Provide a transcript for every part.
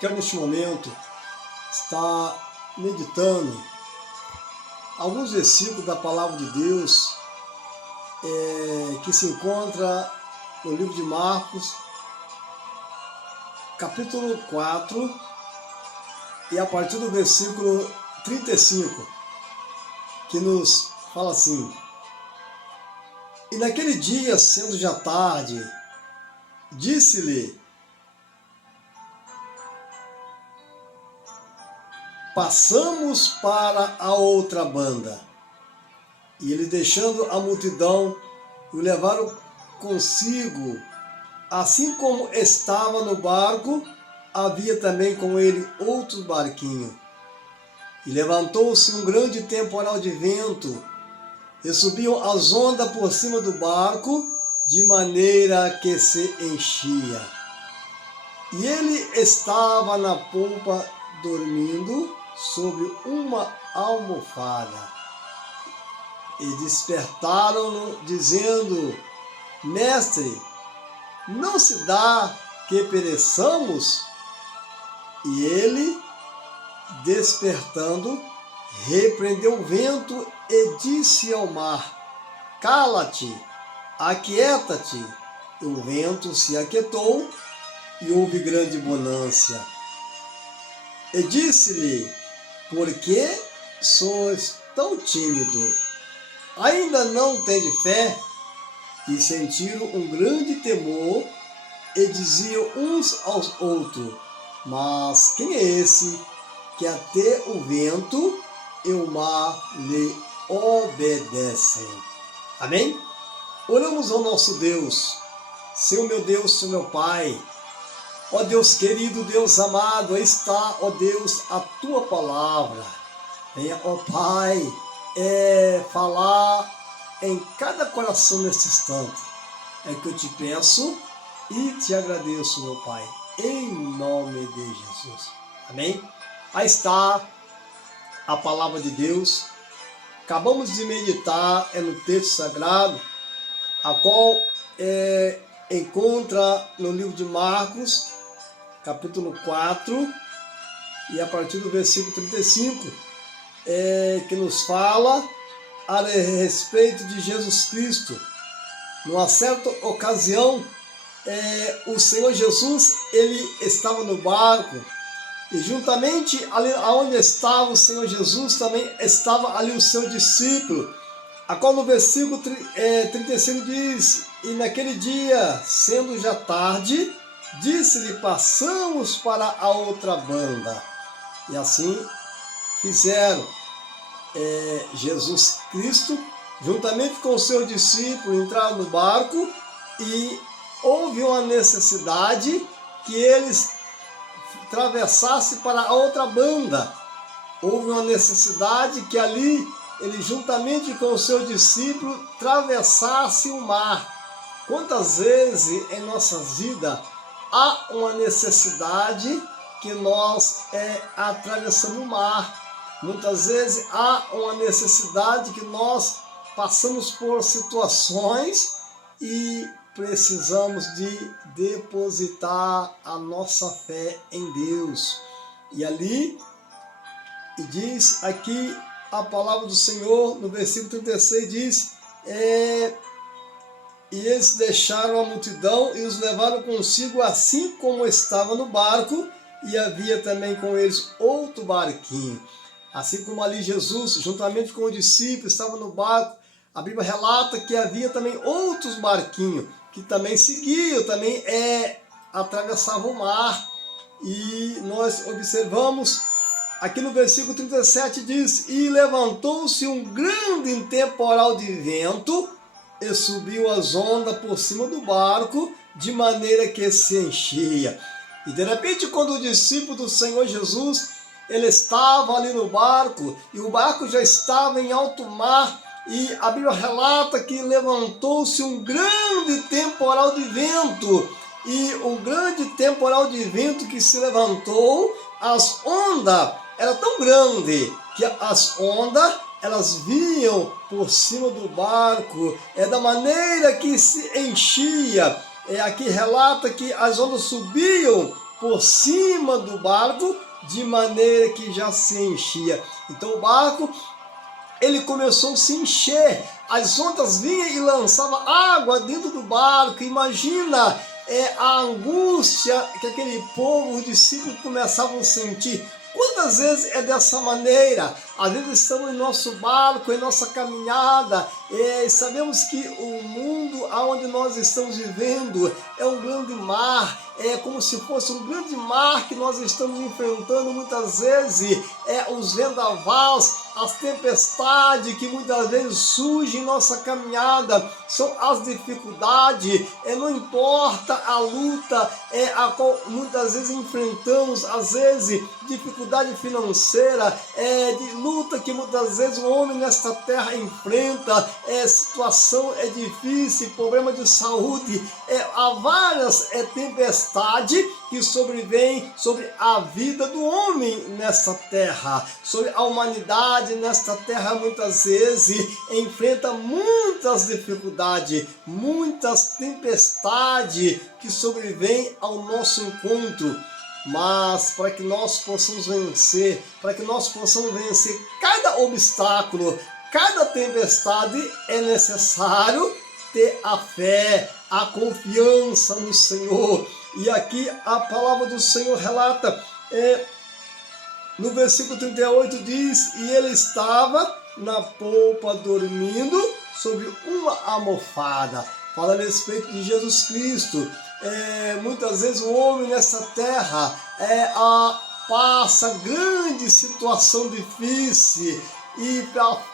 quero neste momento estar meditando alguns versículos da Palavra de Deus que se encontra no livro de Marcos, capítulo 4, e a partir do versículo 35, que nos fala assim: E naquele dia, sendo já tarde, disse-lhe: Passamos para a outra banda. E ele, deixando a multidão, o levaram consigo. Assim como estava no barco, havia também com ele outro barquinho. E levantou-se um grande temporal de vento, e subiam as ondas por cima do barco, de maneira que se enchia. E ele estava na polpa, dormindo sobre uma almofada. E despertaram-no, dizendo: Mestre, não se dá que pereçamos? E ele, despertando, repreendeu o vento e disse ao mar: Cala-te, aquieta-te. E o vento se aquietou e houve grande bonança. E disse-lhe: Por que sois tão tímido? Ainda não tende fé? E sentiram um grande temor e diziam uns aos outros: Mas quem é esse que até o vento e o mar lhe obedecem? Amém? Oramos ao nosso Deus. Senhor meu Deus, Senhor meu Pai, ó Deus querido, Deus amado, aí está, ó Deus, a Tua palavra. Venha, ó Pai, falar em cada coração neste instante. É que eu te peço e te agradeço, meu Pai, em nome de Jesus. Amém? Aí está a palavra de Deus. Acabamos de meditar no texto sagrado, a qual encontra no livro de Marcos, capítulo 4, e a partir do versículo 35, que nos fala a respeito de Jesus Cristo. Numa certa ocasião, o Senhor Jesus, ele estava no barco, e juntamente ali onde estava o Senhor Jesus, também estava ali o seu discípulo, a qual no versículo 35 diz: E naquele dia, sendo já tarde, disse-lhe: Passamos para a outra banda. E assim fizeram. Jesus Cristo, juntamente com o seu discípulo, entraram no barco, e houve uma necessidade que eles atravessassem para a outra banda. Houve uma necessidade que ali ele, juntamente com o seu discípulo, atravessasse o mar. Quantas vezes em nossas vidas há uma necessidade que nós atravessamos o mar? Muitas vezes há uma necessidade que nós passamos por situações e precisamos de depositar a nossa fé em Deus. E ali, e diz aqui a palavra do Senhor, no versículo 36, diz: E eles deixaram a multidão e os levaram consigo, assim como estava no barco, e havia também com eles outro barquinho. Assim como ali Jesus, juntamente com o discípulo, estava no barco, a Bíblia relata que havia também outros barquinhos que também seguiam, também atravessavam o mar. E nós observamos aqui no versículo 37, diz: E levantou-se um grande temporal de vento e subiu as ondas por cima do barco, de maneira que se enchia. E de repente, quando o discípulo do Senhor Jesus, ele estava ali no barco, e o barco já estava em alto mar, e a Bíblia relata que levantou-se um grande temporal de vento, e o grande temporal de vento que se levantou, as ondas eram tão grandes que as ondas elas vinham por cima do barco, da maneira que se enchia. Aqui relata que as ondas subiam por cima do barco, de maneira que já se enchia. Então o barco, ele começou a se encher, as ondas vinham e lançavam água dentro do barco. Imagina a angústia que aquele povo, os discípulos, começavam a sentir. Quantas vezes é dessa maneira? Às vezes estamos em nosso barco, em nossa caminhada, e sabemos que o mundo onde nós estamos vivendo é um grande mar, é como se fosse um grande mar que nós estamos enfrentando muitas vezes, os vendavais, as tempestades que muitas vezes surgem em nossa caminhada, são as dificuldades, não importa a luta a qual muitas vezes enfrentamos, às vezes dificuldade financeira, de luta que muitas vezes o homem nesta terra enfrenta, situação difícil, problema de saúde, há várias tempestades que sobrevêm sobre a vida do homem nesta terra, sobre a humanidade nesta terra. Muitas vezes enfrenta muitas dificuldades, muitas tempestades que sobrevêm ao nosso encontro. Mas para que nós possamos vencer, cada obstáculo, cada tempestade, é necessário ter a fé, a confiança no Senhor. E aqui a palavra do Senhor relata, no versículo 38 diz: e ele estava na polpa dormindo sobre uma almofada. Fala a respeito de Jesus Cristo. Muitas vezes o homem nessa terra passa grande situação difícil e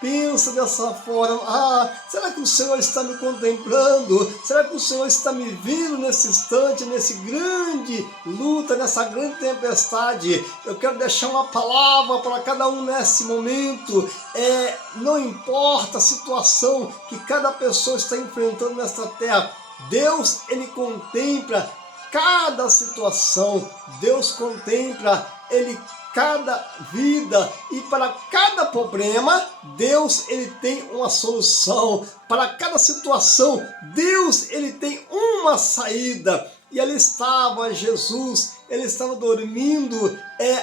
pensa dessa forma: será que o Senhor está me contemplando? Será que o Senhor está me vendo nesse instante, nesse grande luta, nessa grande tempestade? Eu quero deixar uma palavra para cada um nesse momento. Não importa a situação que cada pessoa está enfrentando nesta terra, Deus, ele contempla cada situação, Deus contempla cada vida, e para cada problema Deus, ele tem uma solução. Para cada situação Deus, ele tem uma saída. E ali estava Jesus, ele estava dormindo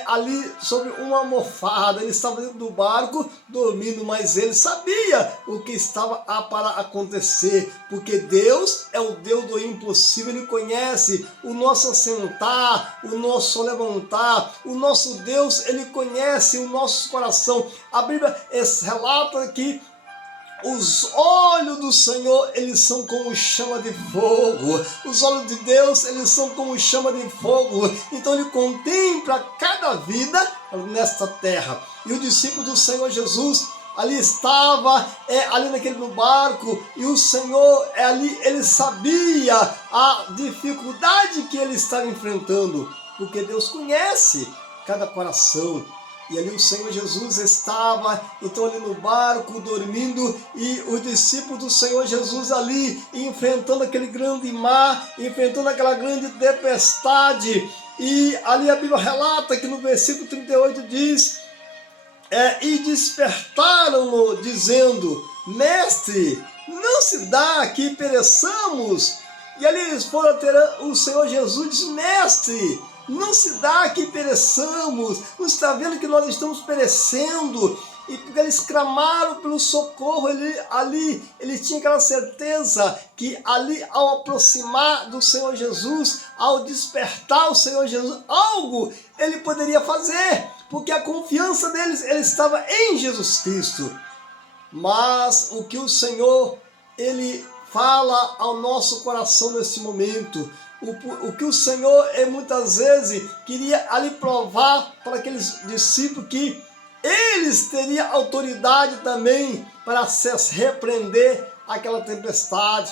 ali sobre uma almofada, ele estava dentro do barco dormindo, mas ele sabia o que estava para acontecer, porque Deus é o Deus do impossível. Ele conhece o nosso assentar, o nosso levantar. O nosso Deus, ele conhece o nosso coração. A Bíblia relata que os olhos do Senhor, eles são como chama de fogo. Os olhos de Deus, eles são como chama de fogo. Então ele contempla cada vida nesta terra. E o discípulo do Senhor Jesus ali estava, ali no barco, e o Senhor ali, ele sabia a dificuldade que ele estava enfrentando, porque Deus conhece cada coração. E ali o Senhor Jesus estava, então, ali no barco, dormindo, e os discípulos do Senhor Jesus ali, enfrentando aquele grande mar, enfrentando aquela grande tempestade. E ali a Bíblia relata que no versículo 38 diz: e despertaram-no, dizendo: mestre, não se dá que pereçamos. E ali eles foram ter o Senhor Jesus, disse: mestre, não se dá que pereçamos. Não está vendo que nós estamos perecendo? E porque eles clamaram pelo socorro, ele tinha aquela certeza que ali, ao aproximar do Senhor Jesus, ao despertar o Senhor Jesus, algo ele poderia fazer, porque a confiança deles, ele estava em Jesus Cristo. Mas o que o Senhor, ele fala ao nosso coração nesse momento, o que o Senhor muitas vezes queria ali provar para aqueles discípulos, que eles teriam autoridade também para repreender aquela tempestade.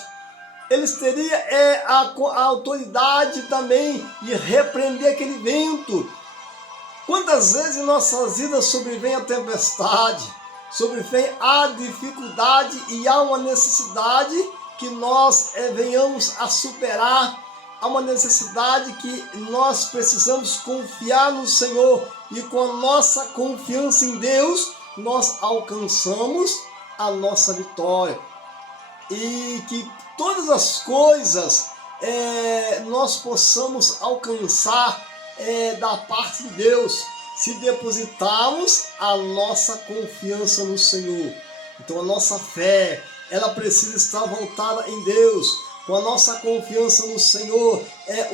Eles teriam a autoridade também de repreender aquele vento. Quantas vezes em nossas vidas sobrevém a tempestade, sobrevém a dificuldade, e há uma necessidade que nós venhamos a superar. Há uma necessidade que nós precisamos confiar no Senhor, e com a nossa confiança em Deus, nós alcançamos a nossa vitória. E que todas as coisas nós possamos alcançar da parte de Deus, se depositarmos a nossa confiança no Senhor. Então a nossa fé, ela precisa estar voltada em Deus. Com a nossa confiança no Senhor,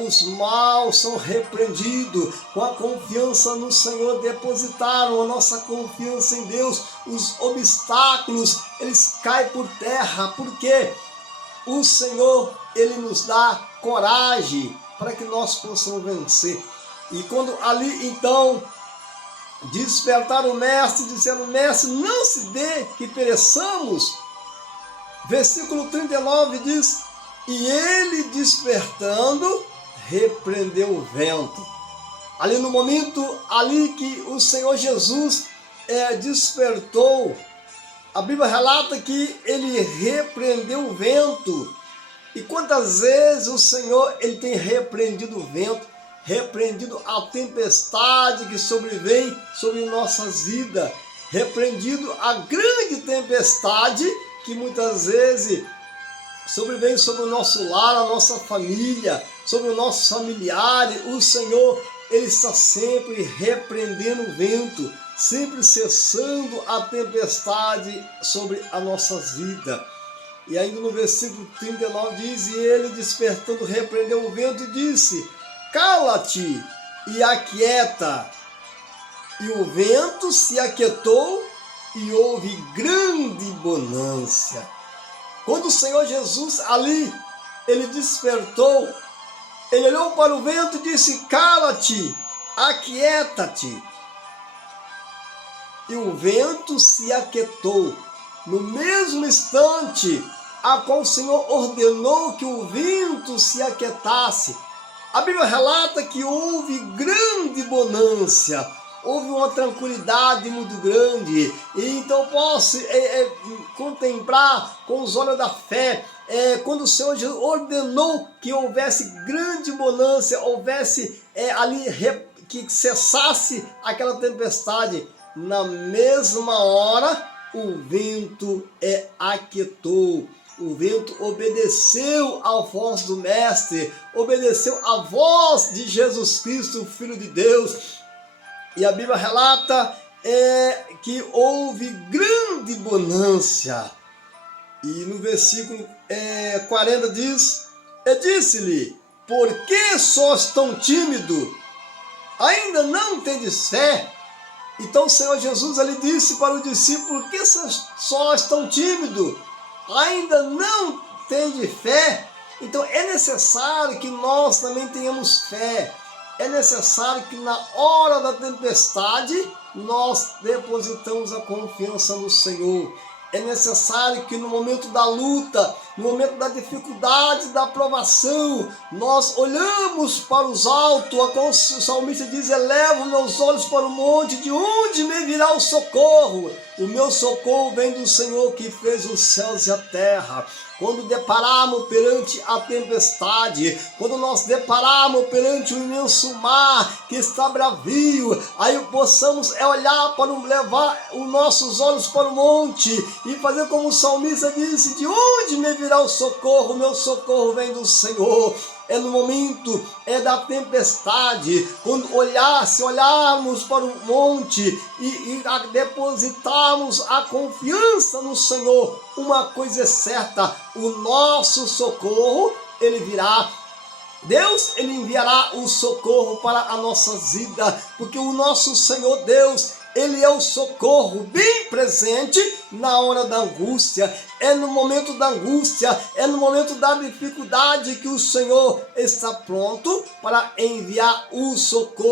os maus são repreendidos. Com a confiança no Senhor, depositaram a nossa confiança em Deus. Os obstáculos, eles caem por terra, porque o Senhor, Ele nos dá coragem para que nós possamos vencer. E quando ali, então, despertaram o mestre, disseram: mestre, não se dê que pereçamos. Versículo 39 diz: e ele, despertando, repreendeu o vento. Ali no momento ali que o Senhor Jesus despertou, a Bíblia relata que ele repreendeu o vento. E quantas vezes o Senhor, ele tem repreendido o vento, repreendido a tempestade que sobrevém sobre nossas vidas, repreendido a grande tempestade que muitas vezes sobrevém sobre o nosso lar, a nossa família, sobre os nossos familiares. O Senhor, Ele está sempre repreendendo o vento, sempre cessando a tempestade sobre as nossas vidas. E ainda no versículo 39 diz: e ele, despertando, repreendeu o vento e disse: cala-te e aquieta. E o vento se aquietou e houve grande bonança. Quando o Senhor Jesus ali, ele despertou, ele olhou para o vento e disse: cala-te, aquieta-te. E o vento se aquietou. No mesmo instante a qual o Senhor ordenou que o vento se aquietasse, a Bíblia relata que houve grande bonança, houve uma tranquilidade muito grande. E então posso contemplar com os olhos da fé, quando o Senhor Jesus ordenou que houvesse grande bonança, houvesse ali que cessasse aquela tempestade, na mesma hora o vento aquietou. O vento obedeceu à voz do Mestre, obedeceu à voz de Jesus Cristo, Filho de Deus. E a Bíblia relata que houve grande bonança. E no versículo 40 diz: e disse-lhe: por que sós tão tímido? Ainda não tendes fé? Então o Senhor Jesus ali disse para o discípulo: por que sós tão tímido? Ainda não tende fé? Então é necessário que nós também tenhamos fé. É necessário que na hora da tempestade nós depositamos a confiança no Senhor. É necessário que no momento da luta, no momento da dificuldade, da provação, nós olhamos para os altos. O salmista diz: elevo meus olhos para o monte, de onde me virá o socorro? O meu socorro vem do Senhor que fez os céus e a terra. Quando depararmos perante a tempestade, quando nós depararmos perante o imenso mar que está bravio, aí possamos olhar para levar os nossos olhos para o monte e fazer como o salmista disse: de onde me virá o socorro? O meu socorro vem do Senhor. É no momento da tempestade, quando se olharmos para o monte e depositarmos a confiança no Senhor, uma coisa é certa: o nosso socorro, ele virá. Deus, ele enviará o socorro para a nossa vida, porque o nosso Senhor Deus, ele é o socorro bem presente na hora da angústia. É no momento da angústia, é no momento da dificuldade que o Senhor está pronto para enviar o socorro.